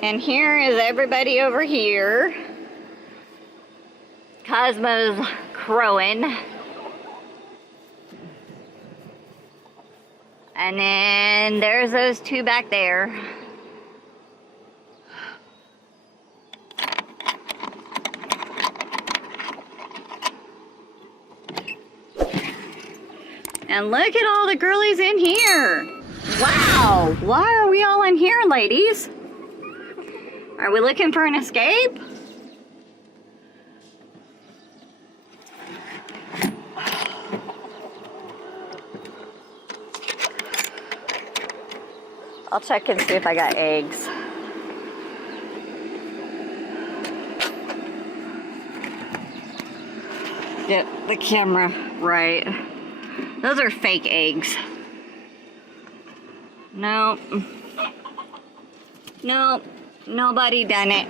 And here is everybody over here. Cosmo's crowing. And then there's those two back there. And look at all the girlies in here. Wow, why are we all in here, ladies? Are we looking for an escape? I'll check and see if I got eggs. Get the camera right. Those are fake eggs. Nope. Nope. Nobody done it.